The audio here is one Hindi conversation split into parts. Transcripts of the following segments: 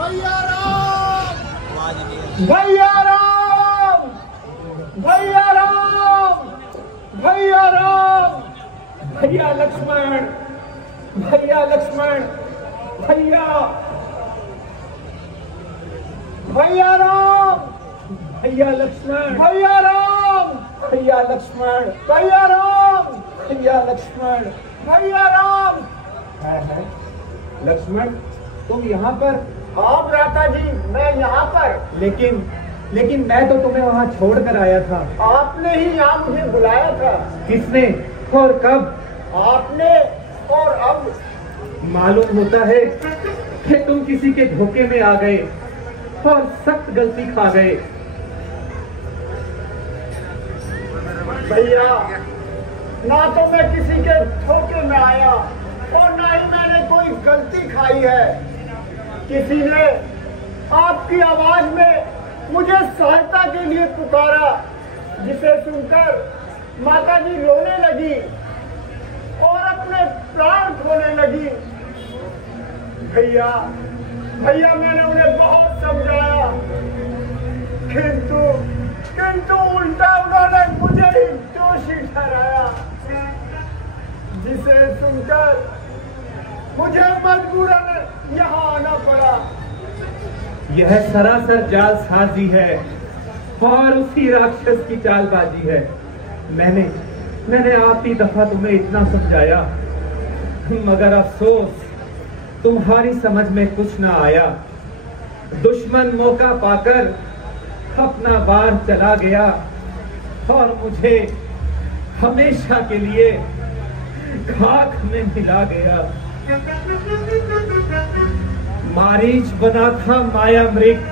भैया राम, भैया राम, भैया राम, भैया राम, भैया लक्ष्मण, भैया लक्ष्मण, भैया, भैया राम, भैया लक्ष्मण, भैया राम, भैया लक्ष्मण, भैया राम, भैया लक्ष्मण, भैया राम। है लक्ष्मण, तुम यहाँ पर? हाँ भ्राता जी, मैं यहाँ पर। लेकिन मैं तो तुम्हें वहाँ छोड़कर आया था। आपने ही यहाँ मुझे बुलाया था। किसने और कब? आपने और अब। मालूम होता है कि तुम किसी के धोखे में आ गए और सख्त गलती खा गए। भैया, ना तो मैं किसी के धोखे में आया और ना ही मैंने कोई गलती खाई है। किसी ने आपकी आवाज में मुझे सहायता के लिए पुकारा, जिसे सुनकर माता जी रोने लगी और अपने प्राण खोने लगी। भैया, भैया मैंने उन्हें बहुत समझाया, किंतु उल्टा उन्होंने मुझे ही दोषी ठहराया, जिसे सुनकर मुझे मजबूरन यहाँ आना पड़ा। यह सरासर जालसाजी है और उसी राक्षस की चालबाजी है। मैंने आखिरी दफा तुम्हें इतना समझाया, मगर अफसोस तुम्हारी समझ में कुछ ना आया। दुश्मन मौका पाकर अपना वार चला गया और मुझे हमेशा के लिए खाक में मिला गया। मारीच बना था माया मृग,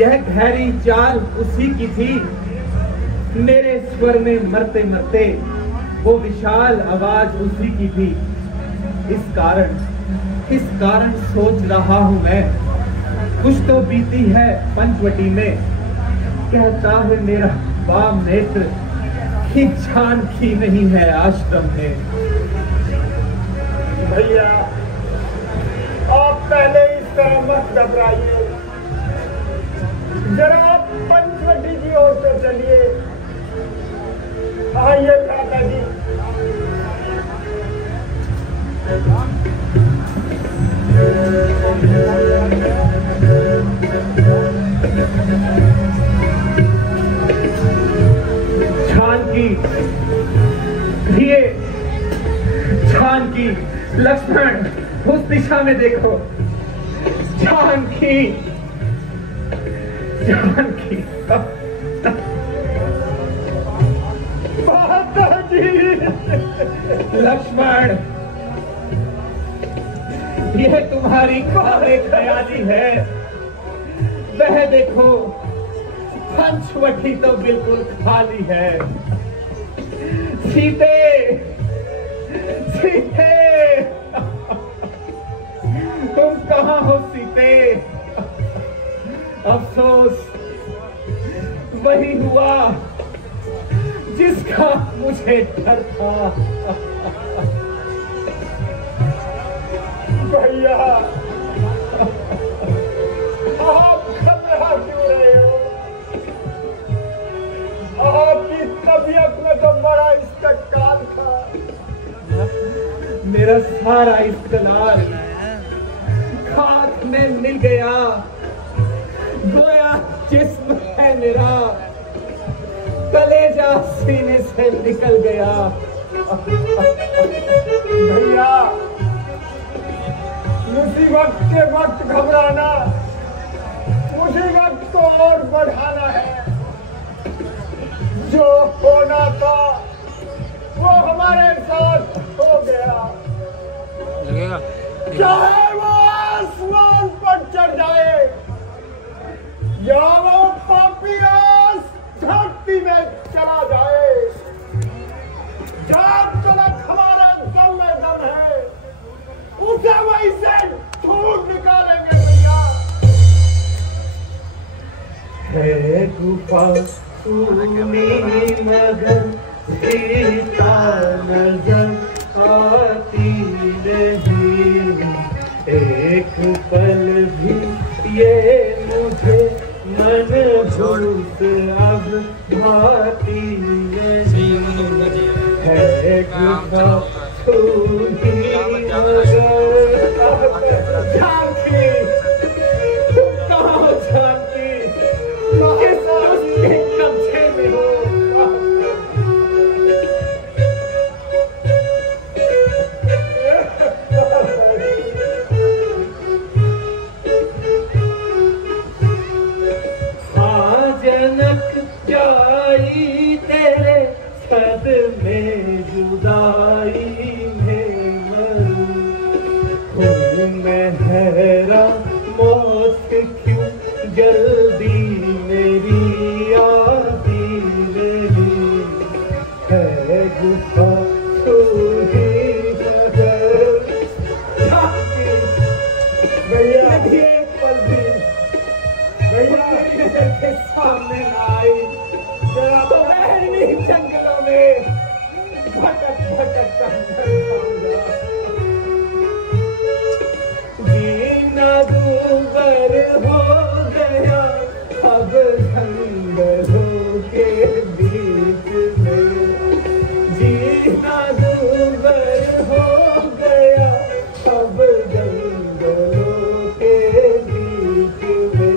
यह गहरी चाल उसी की थी। मेरे स्वर में मरते मरते वो विशाल आवाज उसी की थी। इस कारण सोच रहा हूं मैं, कुछ तो बीती है पंचवटी में। कहता है मेरा वाम नेत्र कि जानकी नहीं है आश्रम में। भैया, आप पहले इस तरह मत घबराइए, जरा आप पंचवटी की ओर से चलिए। आइए भ्राता जी। जानकी, लक्ष्मण, उस दिशा में देखो। जानकी, माताजी, लक्ष्मण, यह तुम्हारी कोरे ख्याली है। वह देखो, पंचवटी तो बिल्कुल खाली है। सीते, तुम कहाँ हो सीते? अफसोस वही हुआ जिसका मुझे डर था। भैया, आप घबरा क्यों रहे हो? आपकी तबीयत में तो बड़ा इस्तकाल था। मेरा सारा इस्तलाल खाक में मिल गया, गोया जिस्म है मेरा कलेजा सीने से निकल गया। भैया, मुसीबत के वक्त घबराना, मुसीबत को और बढ़ाना है। जो होना था वो हमारे साथ हो गया। लगेगा चाहे वो आसमान पर चढ़ जाए या वो पापियास धरती में चला जाए, जब तक हमारा दम में दम है उसे वहीं से ढूंढ निकालेंगे। भैया, है गुफा मगर सीता नजर आती नहीं, एक पल भी ये मुझे मनहूस अब भाती नहीं है गुफा छूटी झांकी तुम कहाँ झांकी किस उसके कब्जे में हो जनक जाई तेरे सदमे जुदाई में मरूं मैं हैरान मौत क्यों जल्दी मेरी आती नहीं है गुफा छूटी भैया एक पल भी के सामने आई जरा तो गहरी जंगलों में भटक भटक जीना दूबर हो गया अब जंगलों के बीच में जीना दूबर हो गया अब जंगलों के बीच में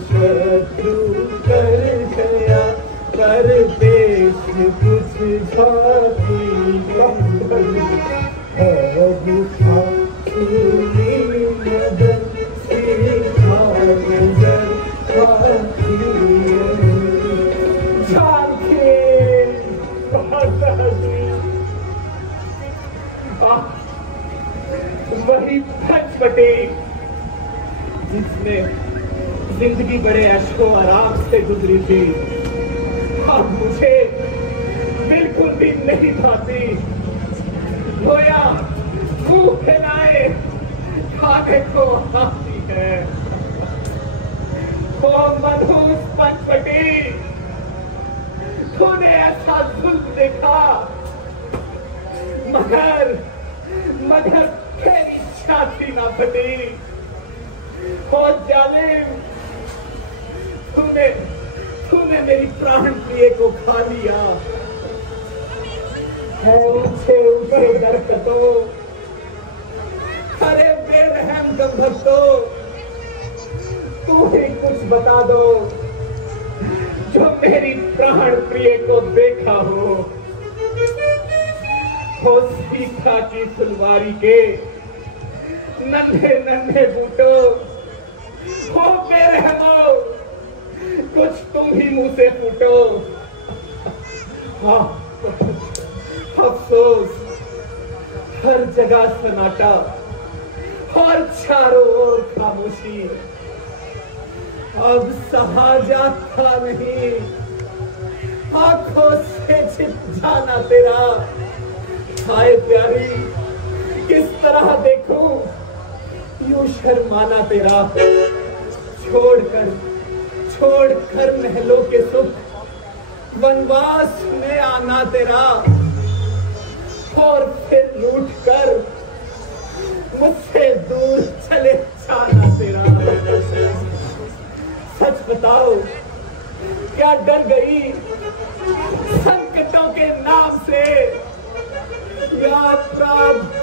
शत्रु कर गया कर पेश कुछ जाती है गुफा छूटी मदन सीखा नजर खाती झांकी वही फटफटी जिसमें जिंदगी बड़े अशको आराम से गुजरी थी अब मुझे बिल्कुल भी नहीं भाती गोया मुंह फैलाए खाने को आती है वो मनहूस पटपटी तूने ऐसा जुल्म देखा मगर तेरी छाती ना फटी और जालिम तूने मेरी प्राण प्रिय को खा लिया है ऊंचे ऊंचे दरख्तों अरे बेरहम गंभर्तों तू ही कुछ बता दो जो मेरी प्राण प्रिय को देखा हो सीखा की फुलवारी के नन्हे नन्हे बूटों हो बेरहमो कुछ तुम ही मुंह से फूटो हाँ अफसोस हर जगह सन्नाटा और चारों ओर खामोशी अब सहा जाता नहीं आंखों से छिप जाना तेरा हाय प्यारी किस तरह देखूं यूं शर्माना तेरा छोड़कर महलों के सुख वनवास में आना तेरा और फिर लूट कर मुझसे दूर चले जाना तेरा सच बताओ क्या डर गई संकटों के नाम से यात्रा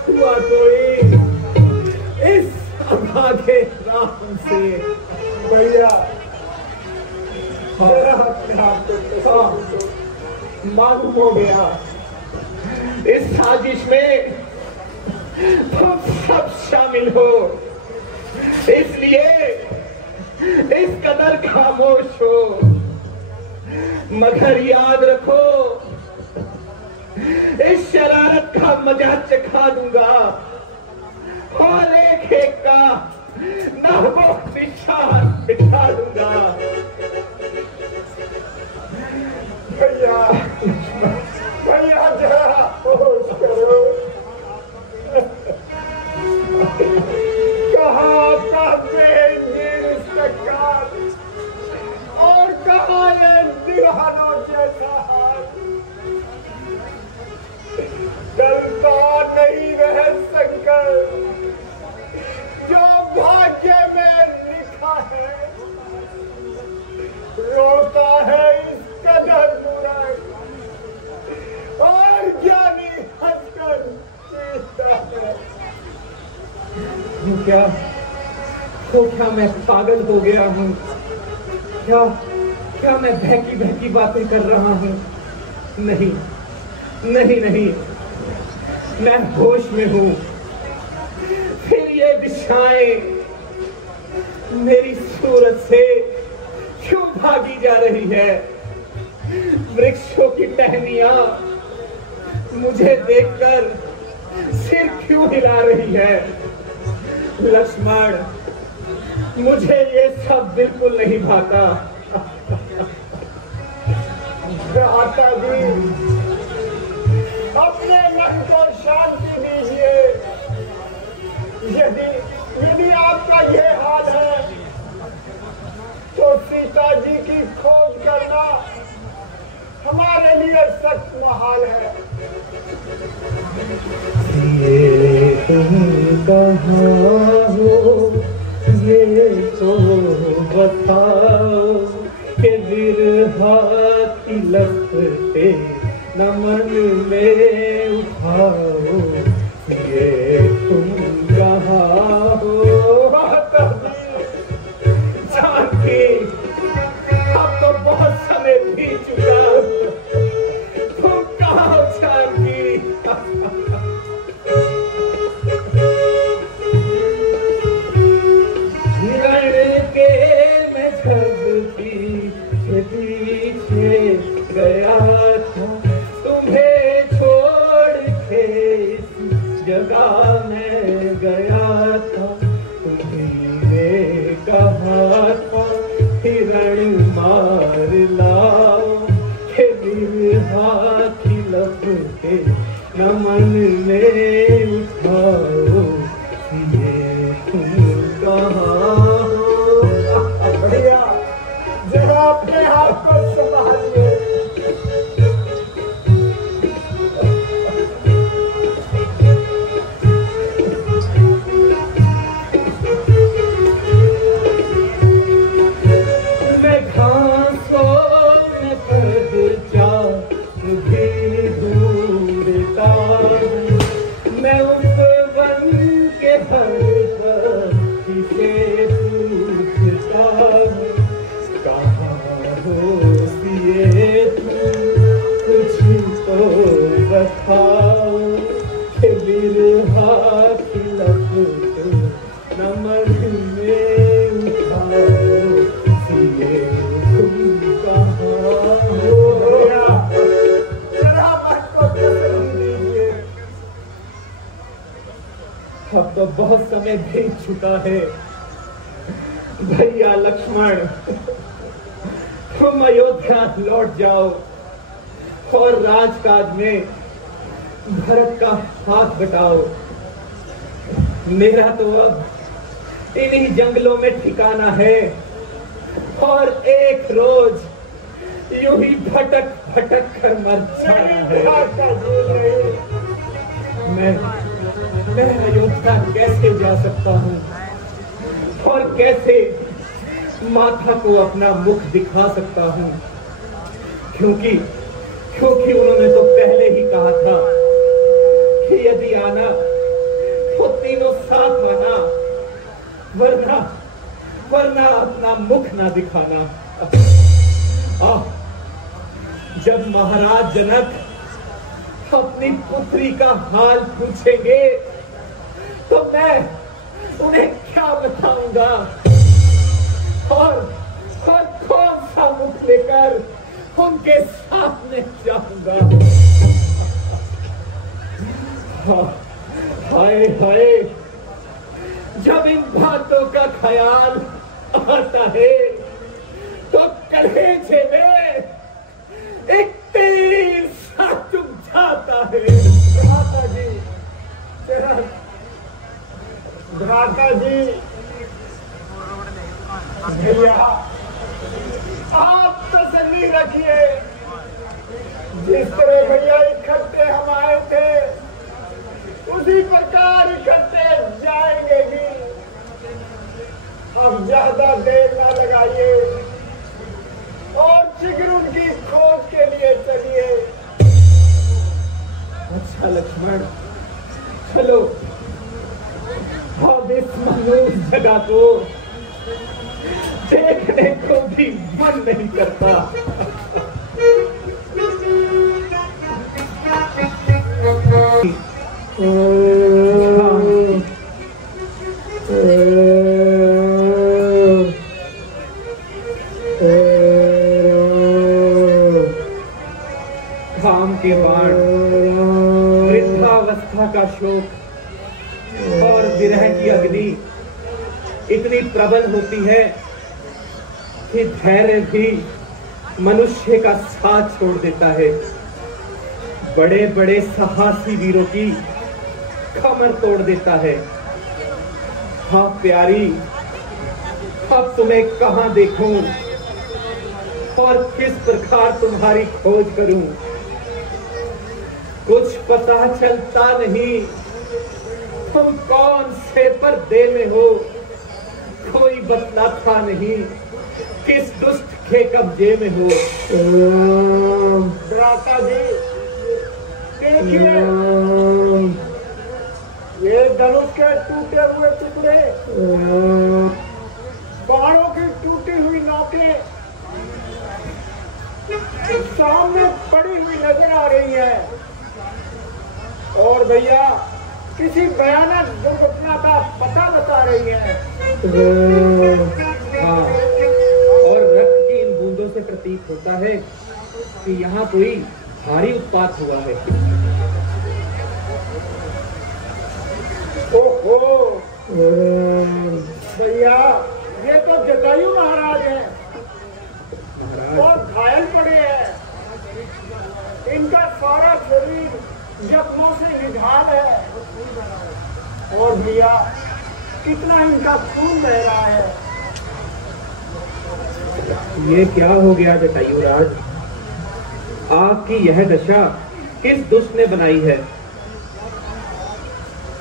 हुआ कोई इस अभागे राम से भैया अपने हाथ मालूम हो गया इस साजिश में तुम सब शामिल हो इसलिए इस कदर खामोश हो मगर याद रखो इस शरारत का मजा चखा दूंगा और एक एक का नामो निशान बिठा दूंगा भैया भैया जरा होश करो कहाँ का बेनिर्सकार और कहाँ ये दीवानों जैसा हाल डरता नहीं रह शंकर क्या मैं पागल हो गया हूँ? क्या मैं बहकी बहकी बातें कर रहा हूँ? नहीं नहीं नहीं, मैं होश में हूँ। फिर ये दिशाएं मेरी सूरत से क्यों भागी जा रही है? वृक्षों की टहनियां मुझे देखकर सिर क्यों हिला रही है? लक्ष्मण, मुझे ये सब बिल्कुल नहीं भाता। भ्राता जी, अपने मन को शांति दीजिए। यदि आपका ये हाल है तो सीता जी की खोज करना हमारे लिए सख्त महाल है। ये तुम कहाँ हो, ये तो बताओ कि विरहा की लपटे न मन में उठाओ। ये तुम कहाँ हो? जानकी, अब तो बहुत समय बीत चुका। तुम कहाँ हो जानकी? पीछे गया था, तुम्हें छोड़ के इस जगह में गया था। तुम्हें कहा था हिरण मार लाओ, के बिरहा की लपटे न मन में उठाओ। ये तुम कहाँ हो? भैया, जरा अपने हाथ को संभालिए। मैं घासों में पड़ जा भी ढूंढता, मैं उपवन के हर पक्षी से पूछता, कुछ तो बताओ कि बिरहा की लपटे न मन में उठाओ। ये तुम कहाँ हो? जरा मन को तसल्ली दीजिए। अब तो बहुत समय बीत चुका है। भैया लक्ष्मण, तुम अयोध्या लौट जाओ और राजकाज में भरत का हाथ बटाओ। मेरा तो अब इन्हीं जंगलों में ठिकाना है और एक रोज यूं ही भटक भटक कर मर जाना है। मैं अयोध्या कैसे जा सकता हूँ और कैसे माता को अपना मुख दिखा सकता हूँ? क्योंकि उन्होंने तो पहले ही कहा था कि यदि आना तो तीनों साथ आना, वरना अपना मुख ना दिखाना। जब महाराज जनक अपनी पुत्री का हाल पूछेंगे तो मैं उन्हें क्या बताऊंगा और कौन सा मुख लेकर उनके सामने जाऊंगा? हाय हाय, जब इन बातों का ख्याल आता है तो कलेजे में एक तीर सा चुभ जाता है। भ्राता जी, भैया आप तसल्ली रखिए। जिस तरह भैया इकट्ठे हम आए थे उसी प्रकार इकट्ठे जाएंगे भी। अब ज्यादा देर ना लगाइए और शीघ्र उनकी खोज के लिए चलिए। अच्छा लक्ष्मण, चलो अब इस उस जगह को देखने को भी मन नहीं करता। घाम के बाण, वृद्धावस्था का शोक और विरह की अग्नि इतनी प्रबल होती है कि धैर्य भी मनुष्य का साथ छोड़ देता है। बड़े बड़े साहसी वीरों की कमर तोड़ देता है। हाँ प्यारी, अब तुम्हें कहां देखूं और किस प्रकार तुम्हारी खोज करूं? कुछ पता चलता नहीं तुम कौन से पर्दे में हो, कोई बतलाता नहीं किस दुष्ट के कब्जे में हो। भ्राता जी देखिए, ये धनुष के टूटे हुए टुकड़े, बाणों की टूटी हुई नोकें सामने पड़ी हुई नजर आ रही है। और भैया किसी भयानक दुर्घटना का पता बता रही है। हाँ, और रक्त की इन बूंदों से प्रतीत होता है कि यहाँ कोई भारी उत्पात हुआ है। ओहो भैया, ये तो जटायु महाराज हैं और घायल पड़े हैं। इनका सारा शरीर जख्मों से निढाल है और भैया कितना इनका खून बह रहा है। ये क्या हो गया जटायुराज? आपकी यह दशा किस दुष्ट ने बनाई है?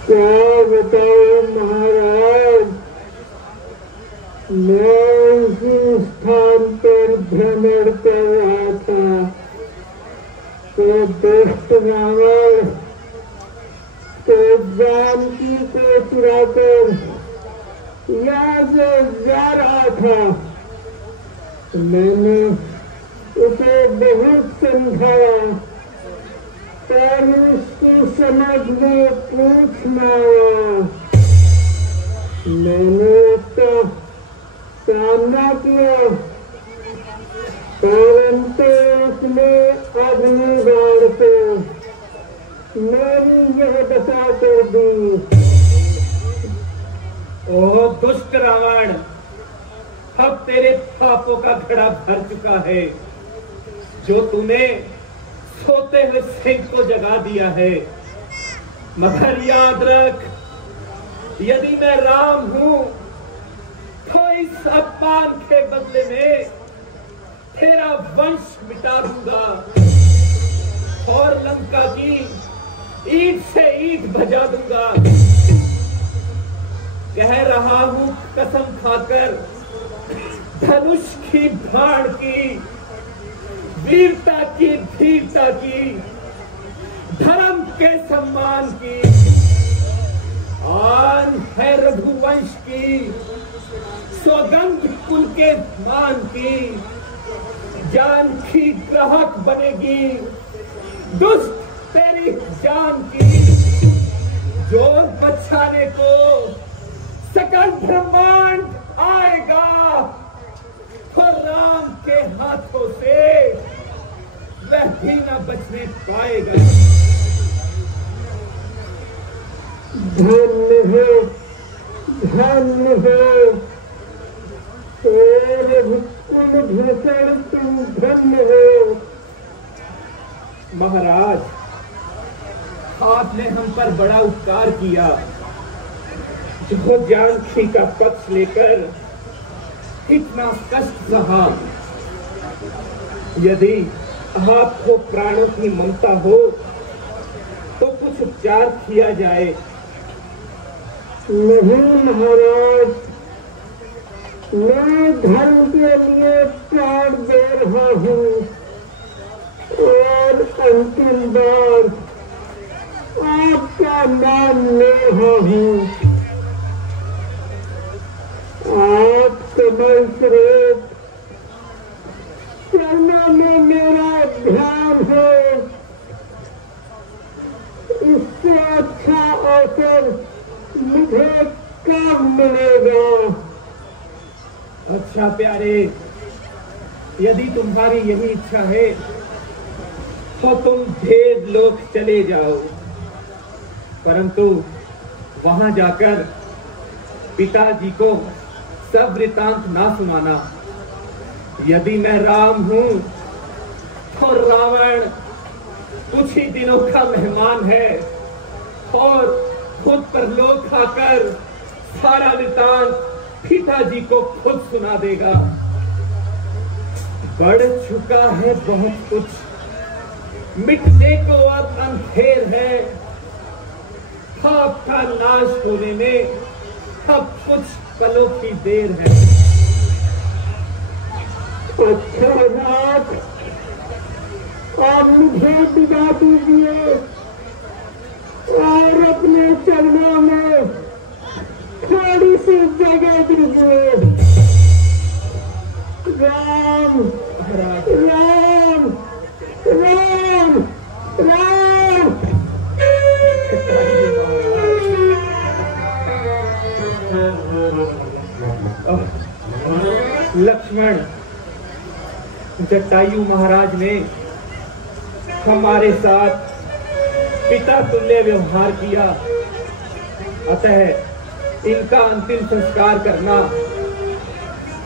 क्या बताओ महाराज, मैं उसी स्थान पर भ्रमण कर रहा था तो दुष्ट रावण तो जानकी को चुराकर यहाँ से जा रहा था। मैंने उसे बहुत समझाया पर उसकी समझ में कुछ न आया। मैंने उसका सामना किया परंतु उसने अग्निबाण से मेरी यह दशा कर दी। ओह दुष्ट रावण, अब तेरे पापों का घड़ा भर चुका है। जो तूने सोते हुए सिंह को जगा दिया है, मगर याद रख, यदि मैं राम हूं तो इस अपमान के बदले में तेरा वंश मिटा दूंगा और लंका की ईंट से ईंट बजा दूंगा। कह रहा हूं कसम खाकर, धनुष की बाण की, वीरता की, धीरता की, धर्म के सम्मान की, आन है रघुवंश की, सौगंध कुल के मान की, जान की ग्राहक बनेगी दुष्ट तेरी जान की। जो बचाने को सकल ब्रह्मांड आएगा तो राम के हाथों से वह भी न बचने पाएगा। धन्य हो, धन्य हो भूषण, तुम धन्य हो। महाराज, आपने हम पर बड़ा उपकार किया। जो जानकी का पक्ष लेकर इतना कष्ट सहा। यदि आपको प्राणों की ममता हो तो कुछ उपचार किया जाए। नहीं महाराज, मैं धर्म के लिए प्राण दे रहा हूँ और अंतिम बार आपका नाम ले रहा हूँ। कोमल स्वरूप चरणों में मेरा ध्यान है, इससे अच्छा अवसर मुझे कब मिलेगा। अच्छा प्यारे, यदि तुम्हारी यही इच्छा है तो तुम देवलोक चले जाओ, परंतु वहां जाकर पिताजी को सब वृतांत ना सुनाना। यदि मैं राम हूं तो रावण कुछ ही दिनों का मेहमान है और खुद परलोक आकर सारा वृतांत पिताजी को खुद सुना देगा। बढ़ चुका है बहुत कुछ, मिटने को अब अंधेर है, आपका नाश होने में अब कुछ पलों की देर है। अच्छा नाथ, आप मुझे विदा दीजिए और अपने चरणों में थोड़ी सी जगह दीजिए। राम राम राम राम। लक्ष्मण, जटायु महाराज ने हमारे साथ पिता तुल्य व्यवहार किया, अतः इनका अंतिम संस्कार करना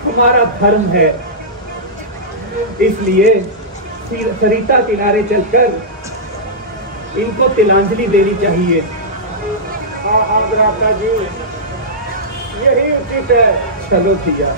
हमारा धर्म है। इसलिए सरिता किनारे चलकर इनको तिलांजलि देनी चाहिए। हाँ भ्राता जी, यही उचित है। चलो भैया।